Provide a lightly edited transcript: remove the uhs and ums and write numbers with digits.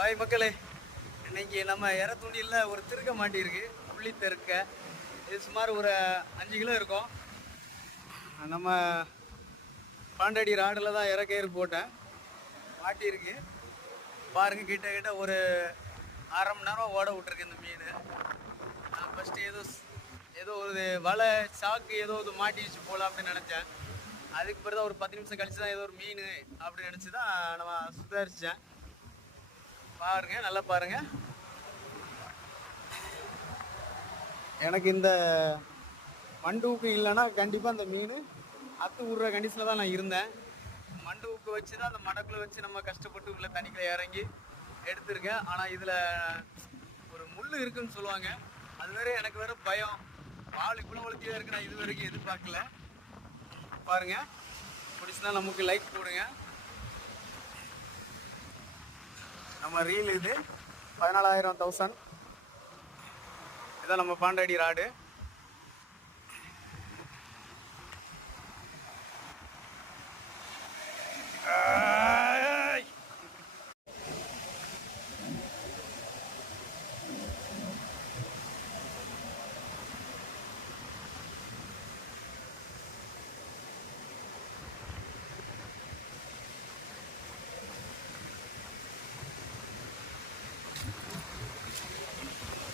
Hi மக்களே, இன்னைக்கு நம்ம இற தூண்டியில் ஒரு திருக்க மாட்டியிருக்கு. புள்ளி தெருக்க இது சுமார் ஒரு 5 கிலோ இருக்கும். நம்ம பாண்டடி ராடில் தான் இறக்கயிறு போட்டேன், மாட்டியிருக்கு. பாருங்க, கிட்ட ஒரு 1/2 மணி நேரம் ஓட விட்டுருக்கு இந்த மீன். நான் ஃபஸ்ட்டு ஏதோ ஒரு வலை சாக்கு ஏதோ இது மாட்டிடுச்சு போகலாம் அப்படின்னு நினச்சேன். அதுக்கு பிறகு ஒரு 10 நிமிஷம் கழிச்சு தான் ஏதோ ஒரு மீன் அப்படின்னு நினச்சி தான் நம்ம சுதாரித்தேன். பாருங்க, நல்லா பாருங்க. எனக்கு இந்த மண்டூக்கு இல்லைன்னா கண்டிப்பாக அந்த மீன் அத்து விடுற கண்டிஷனில் தான் நான் இருந்தேன். மண்டூக்கு வச்சு தான் அந்த மடக்குள்ள வச்சு நம்ம கஷ்டப்பட்டு உள்ள தண்ணிக்குள்ள இறங்கி எடுத்திருக்கேன். ஆனால் இதில் ஒரு முள் இருக்குன்னு சொல்லுவாங்க, அது வேற எனக்கு வேற பயம். பால் இவ்வளோ வளர்த்தியாக இருக்கு, நான் இது வரைக்கும் எதிர்பார்க்கல. பாருங்க, பிடிச்சுன்னா நமக்கு லைக் போடுங்க. நம்ம ரீல் இது 14,000 இதான் நம்ம பாண்டடி ராடு.